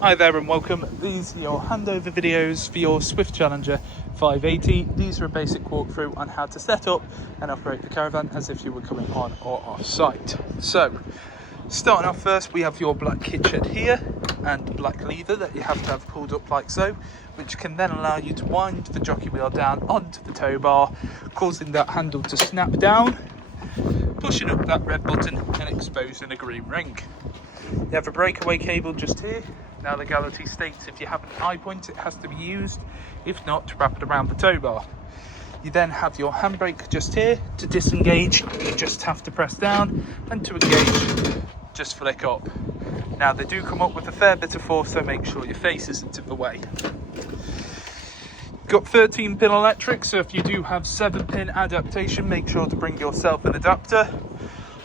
Hi there and welcome. These are your handover videos for your Swift Challenger 580. These are a basic walkthrough on how to set up and operate the caravan as if you were coming on or off site. So, starting off first, we have your black kitchen here and black lever that you have to have pulled up like so, which can then allow you to wind the jockey wheel down onto the tow bar, causing that handle to snap down, pushing up that red button and exposing a green ring. You have a breakaway cable just here. Now legality states if you have an eye point it has to be used, if not to wrap it around the tow bar. You then have your handbrake just here. To disengage you just have to press down, and to engage just flick up. Now they do come up with a fair bit of force, so make sure your face isn't in the way. Got 13-pin electric, so if you do have 7-pin adaptation, make sure to bring yourself an adapter.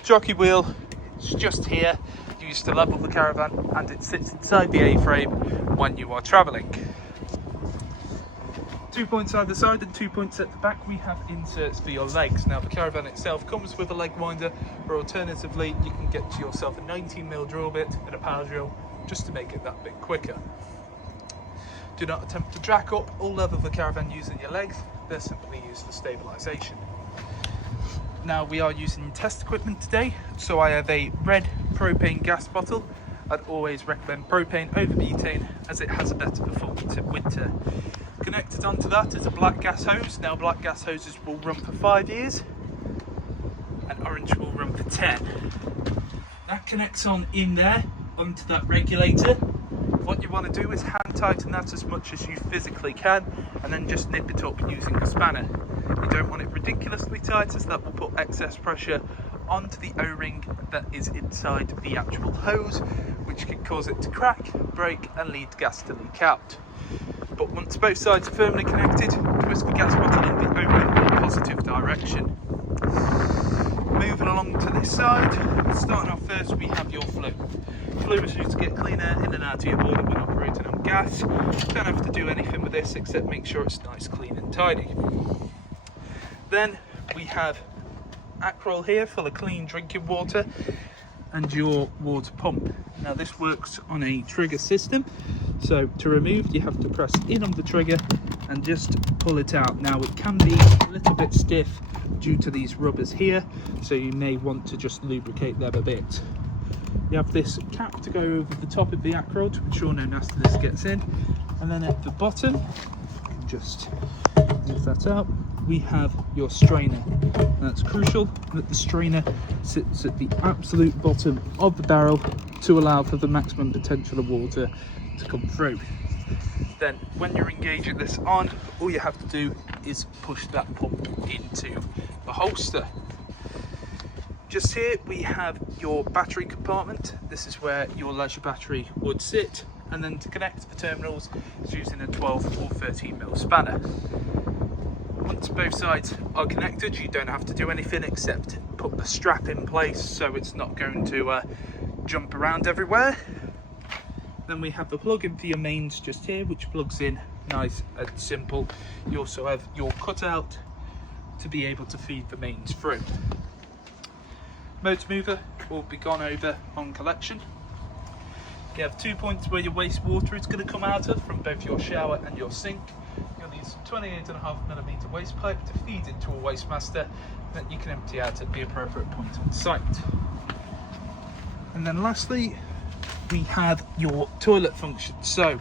Jockey wheel is just here, used to level the caravan, and it sits inside the A-frame when you are travelling. 2 points either side and 2 points at the back. We have inserts for your legs. Now the caravan itself comes with a leg winder, or alternatively you can get yourself a 19mm drill bit and a power drill just to make it that bit quicker. Do not attempt to jack up or level the caravan using your legs, they're simply used for stabilisation. Now we are using test equipment today, so I have a red propane gas bottle. I'd always recommend propane over butane as it has a better performance in winter. Connected onto that is a black gas hose. Now black gas hoses will run for 5 years and orange will run for 10. That connects on in there onto that regulator. What you want to do is hand tighten that as much as you physically can and then just nip it up using a spanner. You don't want it ridiculously tight as that will put excess pressure onto the O-ring that is inside the actual hose, which can cause it to crack, break and lead gas to leak out. But once both sides are firmly connected, twist the gas bottle in the open or positive direction. Moving along to this side, starting off first we have your flue. Flue is used to get clean air in and out of your boiler when operating on gas. Don't have to do anything with this except make sure it's nice, clean and tidy. Then we have Aquaroll here full of clean drinking water and your water pump. Now this works on a trigger system, so to remove you have to press in on the trigger and just pull it out. Now it can be a little bit stiff due to these rubbers here, so you may want to just lubricate them a bit. You have this cap to go over the top of the Aquaroll to ensure no nastiness gets in, and then at the bottom, you can just move that out. We have your strainer. And that's crucial that the strainer sits at the absolute bottom of the barrel to allow for the maximum potential of water to come through. Then when you're engaging this on, all you have to do is push that pump into the holster. Just here we have your battery compartment. This is where your leisure battery would sit, and then to connect the terminals is using a 12 or 13mm spanner. Once both sides are connected, you don't have to do anything except put the strap in place so it's not going to jump around everywhere. Then we have the plug-in for your mains just here, which plugs in nice and simple. You also have your cutout to be able to feed the mains through. Motor mover will be gone over on collection. You have 2 points where your wastewater is going to come out of from both your shower and your sink. You'll use 28.5mm waste pipe to feed into a waste master that you can empty out at the appropriate point on site. And then lastly, we have your toilet function. So,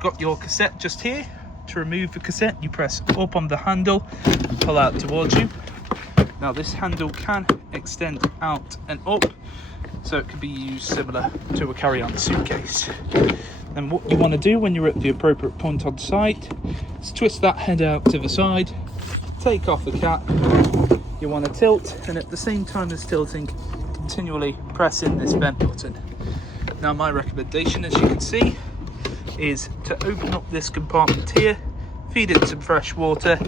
got your cassette just here. To remove the cassette, you press up on the handle and pull out towards you. Now this handle can extend out and up, so it can be used similar to a carry-on suitcase. And what you want to do when you're at the appropriate point on site is twist that head out to the side, take off the cap, you want to tilt, and at the same time as tilting, continually press in this vent button. Now my recommendation, as you can see, is to open up this compartment here, feed it some fresh water,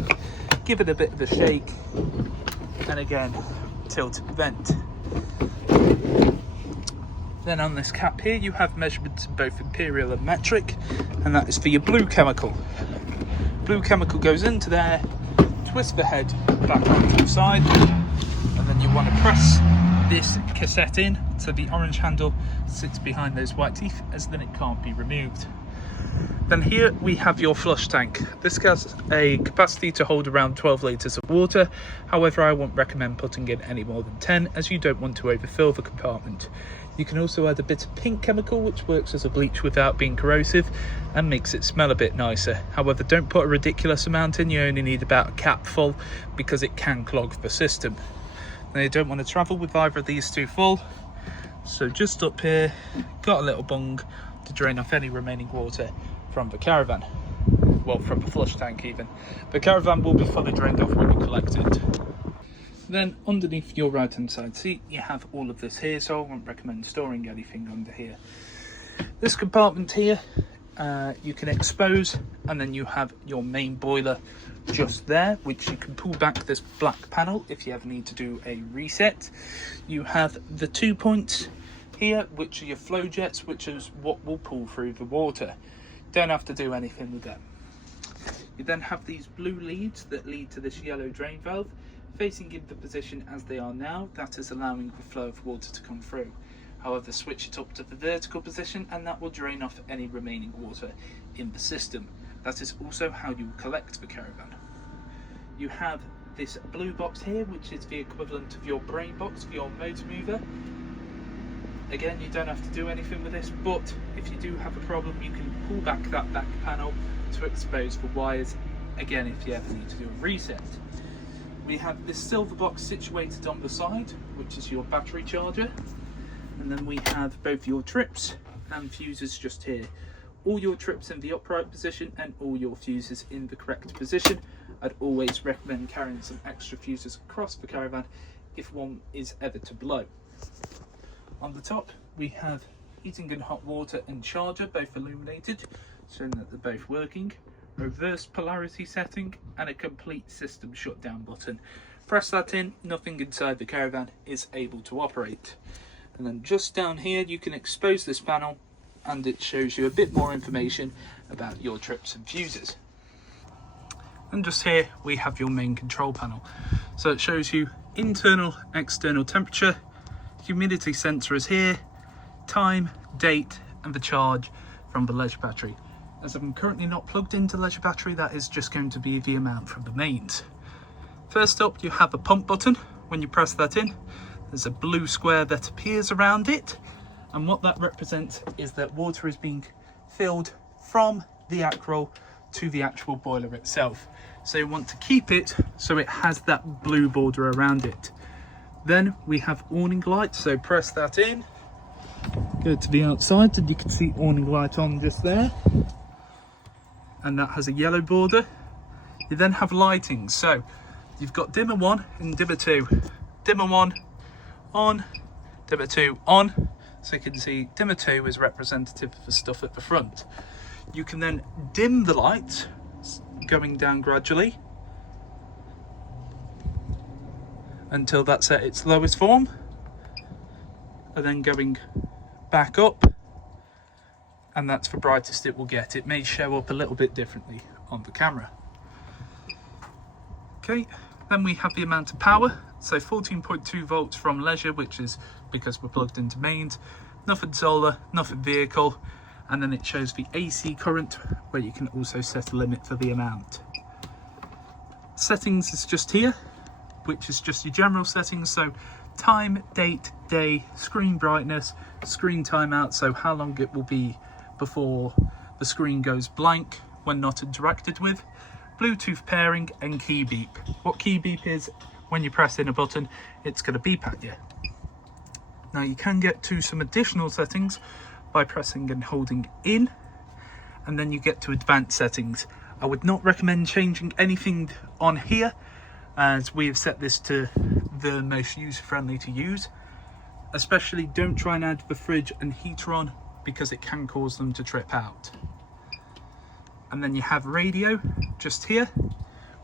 give it a bit of a shake, and again tilt the vent. Then on this cap here you have measurements in both imperial and metric, and that is for your blue chemical. Blue chemical goes into there, twist the head back onto the side, and then you want to press this cassette in, so the orange handle sits behind those white teeth, as then it can't be removed. Then here we have your flush tank. This has a capacity to hold around 12 litres of water. However, I won't recommend putting in any more than 10, as you don't want to overfill the compartment. You can also add a bit of pink chemical, which works as a bleach without being corrosive and makes it smell a bit nicer. However, don't put a ridiculous amount in, you only need about a cap full because it can clog the system. Now you don't want to travel with either of these too full, so just up here, got a little bung to drain off any remaining water from the caravan. Well, from the flush tank even. The caravan will be fully drained off when you collect it. Then underneath your right hand side seat you have all of this here, so I won't recommend storing anything under here. This compartment here you can expose, and then you have your main boiler just there, which you can pull back this black panel if you ever need to do a reset. You have the 2 points here, which are your flow jets, which is what will pull through the water. Don't have to do anything with them. You then have these blue leads that lead to this yellow drain valve, facing in the position as they are now. That is allowing the flow of water to come through. However, switch it up to the vertical position and that will drain off any remaining water in the system. That is also how you collect the caravan. You have this blue box here, which is the equivalent of your brain box for your motor mover. Again, you don't have to do anything with this, but if you do have a problem, you can pull back that back panel to expose the wires, again, if you ever need to do a reset. We have this silver box situated on the side, which is your battery charger. And then we have both your trips and fuses just here. All your trips in the upright position and all your fuses in the correct position. I'd always recommend carrying some extra fuses across the caravan if one is ever to blow. On the top we have heating and hot water and charger, both illuminated, showing that they're both working. Reverse polarity setting and a complete system shutdown button. Press that in, nothing inside the caravan is able to operate. And then just down here you can expose this panel and it shows you a bit more information about your trips and fuses. And just here we have your main control panel. So it shows you internal, external temperature, humidity sensor is here, time, date and the charge from the leisure battery. As I'm currently not plugged into leisure battery, that is just going to be the amount from the mains. First up you have a pump button. When you press that in, there's a blue square that appears around it, and what that represents is that water is being filled from the Acroll to the actual boiler itself. So you want to keep it so it has that blue border around it. Then we have awning light, so press that in, go to the outside and you can see awning light on just there, and that has a yellow border. You then have lighting, so you've got dimmer 1 and dimmer 2. Dimmer 1 on, dimmer 2 on, so you can see dimmer 2 is representative of the stuff at the front. You can then dim the light going down gradually until that's at its lowest form, and then going back up, and that's the brightest it will get. It may show up a little bit differently on the camera. Okay, then we have the amount of power. So 14.2 volts from leisure, which is because we're plugged into mains, nothing solar, nothing vehicle, and then it shows the AC current, where you can also set a limit for the amount. Settings is just here, which is just your general settings, so time, date, day, screen brightness, screen timeout, so how long it will be before the screen goes blank when not interacted with, Bluetooth pairing and key beep. What key beep is, when you press in a button, it's going to beep at you. Now you can get to some additional settings by pressing and holding in, and then you get to advanced settings. I would not recommend changing anything on here, as we have set this to the most user friendly to use. Especially don't try and add the fridge and heater on, because it can cause them to trip out. And then you have radio just here,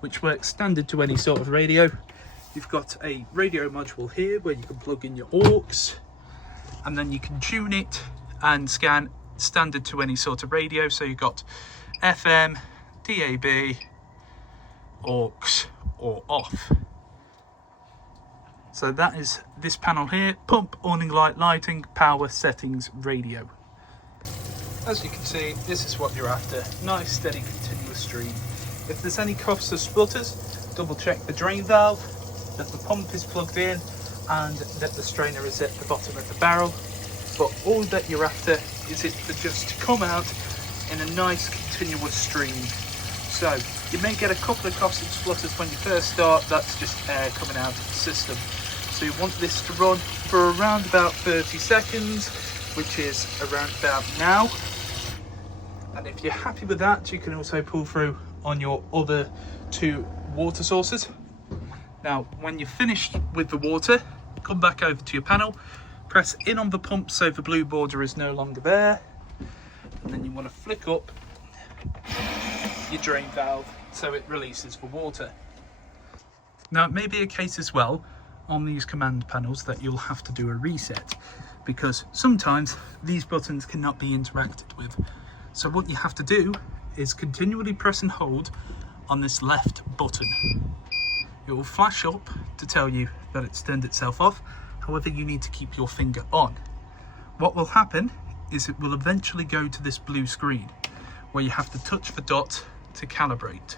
which works standard to any sort of radio. You've got a radio module here where you can plug in your aux, and then you can tune it and scan standard to any sort of radio. So you've got FM, DAB, aux or off. So that is this panel here: pump, awning light, lighting, power, settings, radio. As you can see, this is what you're after. Nice, steady, continuous stream. If there's any coughs or splutters, double check the drain valve, that the pump is plugged in, and that the strainer is at the bottom of the barrel. But all that you're after is it to just come out in a nice continuous stream. So you may get a couple of coughs and splutters when you first start. That's just air coming out of the system. So you want this to run for around about 30 seconds, which is around about now. And if you're happy with that, you can also pull through on your other two water sources. Now, when you're finished with the water, come back over to your panel, press in on the pump so the blue border is no longer there, and then you want to flick up your drain valve so it releases the water. Now, it may be a case as well on these command panels that you'll have to do a reset, because sometimes these buttons cannot be interacted with. So what you have to do is continually press and hold on this left button. It will flash up to tell you that it's turned itself off. However, you need to keep your finger on. What will happen is it will eventually go to this blue screen where you have to touch the dot to calibrate,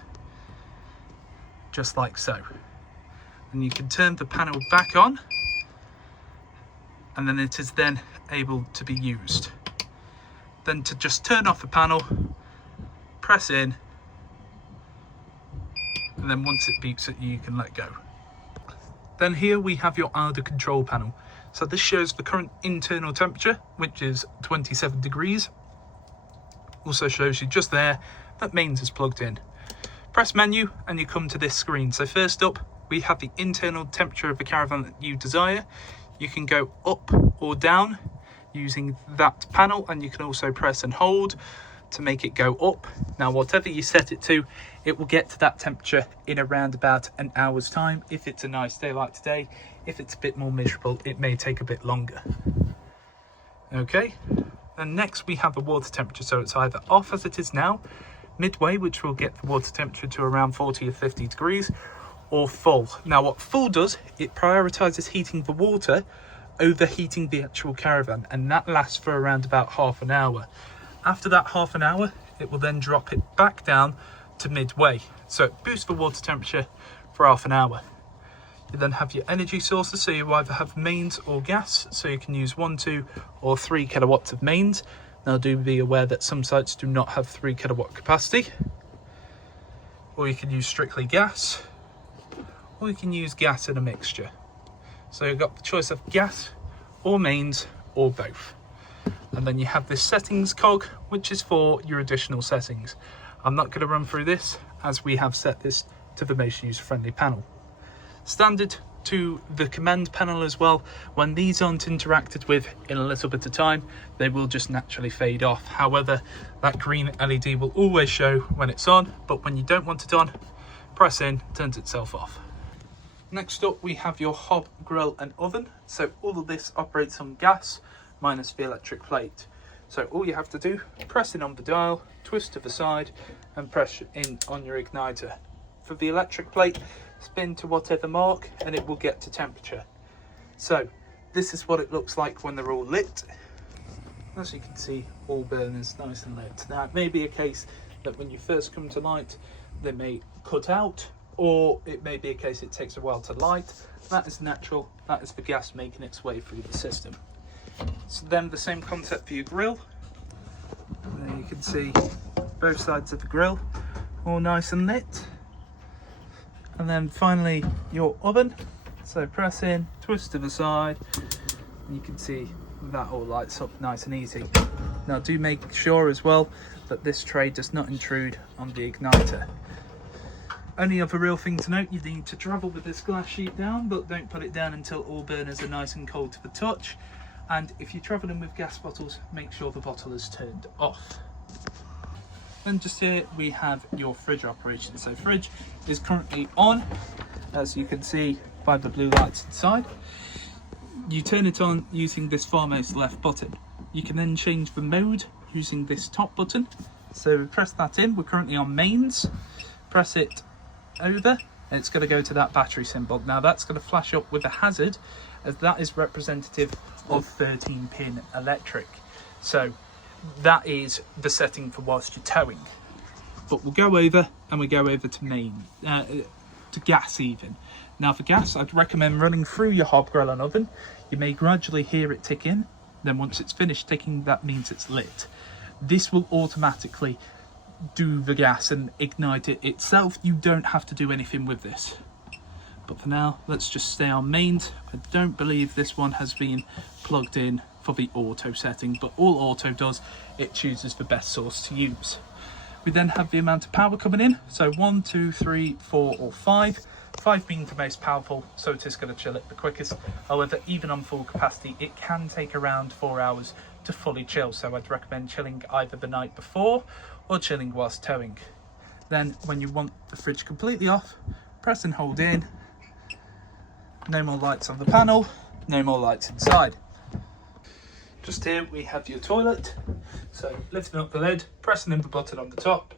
just like so. And you can turn the panel back on, and then it is then able to be used. Then to just turn off the panel, press in, and then once it beeps at you, you can let go. Then here we have your idle control panel. So this shows the current internal temperature, which is 27 degrees. Also shows you just there that mains is plugged in. Press menu and you come to this screen. So first up, we have the internal temperature of the caravan that you desire. You can go up or down using that panel, and you can also press and hold to make it go up. Now, whatever you set it to, it will get to that temperature in around about an hour's time if it's a nice day like today. If it's a bit more miserable, it may take a bit longer. Okay, and next we have the water temperature. So it's either off as it is now, midway, which will get the water temperature to around 40 or 50 degrees, or full. Now what full does, it prioritizes heating the water over heating the actual caravan, and that lasts for around about half an hour. After that half an hour, it will then drop it back down to midway. So it boosts the water temperature for half an hour. You then have your energy sources, so you either have mains or gas, so you can use 1, 2 or 3 kilowatts of mains. Now do be aware that some sites do not have 3 kilowatt capacity. Or you can use strictly gas, or you can use gas in a mixture. So you've got the choice of gas or mains or both. And then you have this settings cog, which is for your additional settings. I'm not going to run through this as we have set this to the most user-friendly panel. Standard to the command panel as well, when these aren't interacted with in a little bit of time, they will just naturally fade off. However, that green LED will always show when it's on, but when you don't want it on, press in, turns itself off. Next up, we have your hob, grill and oven. So all of this operates on gas minus the electric plate. So all you have to do, press in on the dial, twist to the side and press in on your igniter. For the electric plate, spin to whatever mark and it will get to temperature. So this is what it looks like when they're all lit. As you can see, all burners nice and lit. Now it may be a case that when you first come to light, they may cut out, or it may be a case it takes a while to light. That is natural, that is the gas making its way through the system. So then the same concept for your grill. There you can see both sides of the grill all nice and lit. And then finally your oven. So press in, twist to the side, and you can see that all lights up nice and easy. Now do make sure as well that this tray does not intrude on the igniter. Only other real thing to note, you need to travel with this glass sheet down, but don't put it down until all burners are nice and cold to the touch. And if you're traveling with gas bottles, make sure the bottle is turned off. Then just here we have your fridge operation. So fridge is currently on, as you can see by the blue lights inside. You turn it on using this farmost left button. You can then change the mode using this top button. So press that in, we're currently on mains. Press it over and it's going to go to that battery symbol. Now that's going to flash up with a hazard, as that is representative of 13-pin electric. So that is the setting for whilst you're towing. But we'll go over and we go over to main, to gas even. Now for gas, I'd recommend running through your hob grill and oven. You may gradually hear it tick in, then once it's finished ticking, that means it's lit. This will automatically do the gas and ignite it itself. You don't have to do anything with this. But for now, let's just stay on mains. I don't believe this one has been plugged in for the auto setting, but all auto does, it chooses the best source to use. We then have the amount of power coming in, so 1, 2, 3, 4 or 5. 5 being the most powerful, so it is going to chill it the quickest. However, even on full capacity, it can take around 4 hours to fully chill, so I'd recommend chilling either the night before or chilling whilst towing. Then when you want the fridge completely off, press and hold in. No more lights on the panel, no more lights inside. Just here we have your toilet, so lifting up the lid, pressing in the button on the top.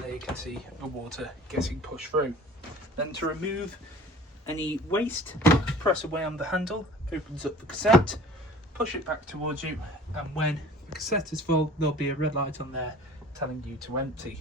There you can see the water getting pushed through. Then to remove any waste, press away on the handle, opens up the cassette, push it back towards you, and when the cassette is full, there'll be a red light on there telling you to empty.